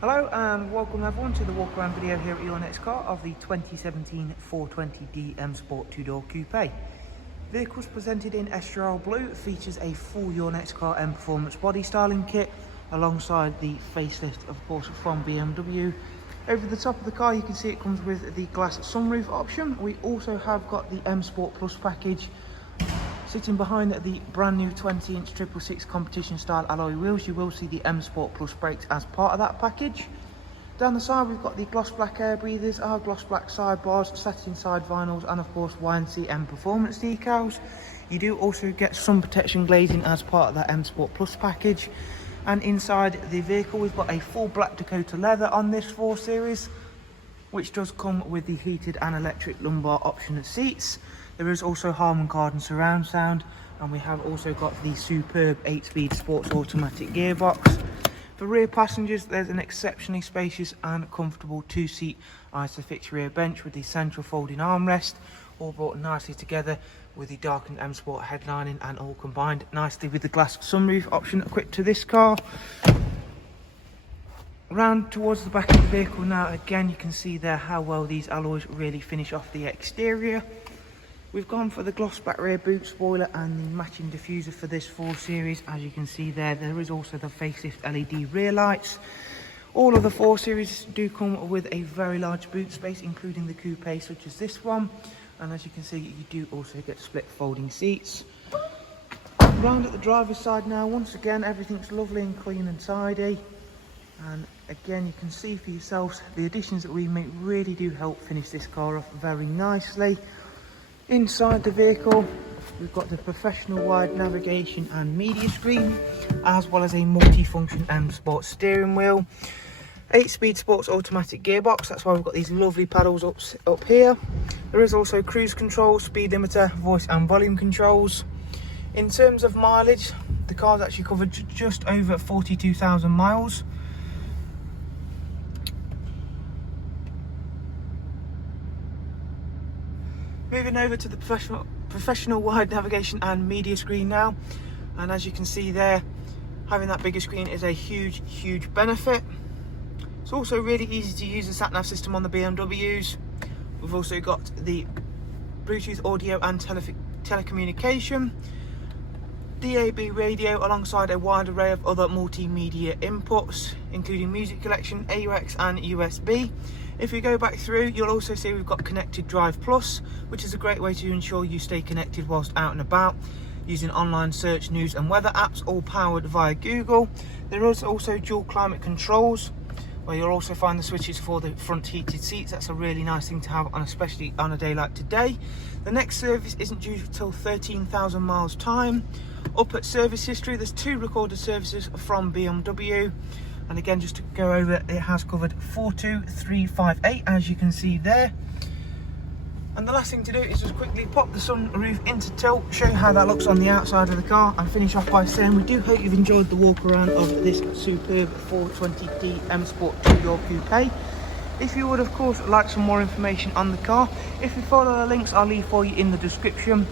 Hello and welcome everyone to the walk around video here at your next car of the 2017 420D M Sport 2-door coupe. Vehicles presented in Estrella Blue, features a full Your Next Car M Performance body styling kit alongside the facelift, of course, from BMW. Over the top of the car you can see it comes with the glass sunroof option. We also have got the M Sport Plus package. Sitting behind the brand new 20-inch 666 competition style alloy wheels, you will see the M Sport Plus brakes as part of that package. Down the side we've got the gloss black air breathers, our gloss black sidebars, satin side vinyls, and of course YNC Mperformance decals. You do also get sun protection glazing as part of that M Sport Plus package. And inside the vehicle we've got a full black Dakota leather on this 4 Series, which does come with the heated and electric lumbar option seats. There is also Harman Kardon surround sound, and we have also got the superb 8-speed sports automatic gearbox. For rear passengers, there's an exceptionally spacious and comfortable 2-seat Isofix rear bench with the central folding armrest, all brought nicely together with the darkened M Sport headlining, and all combined nicely with the glass sunroof option equipped to this car. Round towards the back of the vehicle now, again you can see there how well these alloys really finish off the exterior. We've gone for the gloss back rear boot spoiler and the matching diffuser for this 4 Series. As you can see there is also the facelift LED rear lights. All of the 4 Series do come with a very large boot space, including the coupe such as this one. And as you can see, you do also get split folding seats. Round at the driver's side now, once again everything's lovely and clean and tidy. And again you can see for yourselves the additions that we make really do help finish this car off very nicely. Inside the vehicle we've got the professional wide navigation and media screen, as well as a multi-function M Sport steering wheel, 8-speed sports automatic gearbox. That's why we've got these lovely paddles up here. There is also cruise control, speed limiter, voice and volume controls. In terms of mileage, the car's actually covered just over 42,000 miles. Moving over to the professional wide navigation and media screen now, and as you can see there, having that bigger screen is a huge benefit. It's also really easy to use the sat-nav system on the BMWs. We've also got the Bluetooth audio and telecommunication, DAB radio, alongside a wide array of other multimedia inputs, including music collection, AUX and USB. If you go back through, you'll also see we've got Connected Drive Plus, which is a great way to ensure you stay connected whilst out and about, using online search, news and weather apps, all powered via Google. There is also dual climate controls, where you'll also find the switches for the front heated seats. That's a really nice thing to have on, especially on a day like today. The next service isn't due till 13,000 miles time. Up at service history, there's 2 recorded services from BMW. And again, just to go over, it has covered 42358, as you can see there. And the last thing to do is just quickly pop the sunroof into tilt, show you how that looks on the outside of the car, and finish off by saying we do hope you've enjoyed the walk around of this superb 420D M Sport 2-door coupe. If you would, of course, like some more information on the car, if you follow the links I'll leave for you in the description.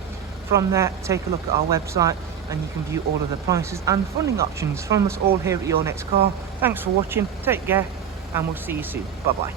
From there, take a look at our website and you can view all of the prices and funding options. From us all here at Your Next Car, thanks for watching, take care, and we'll see you soon. Bye bye.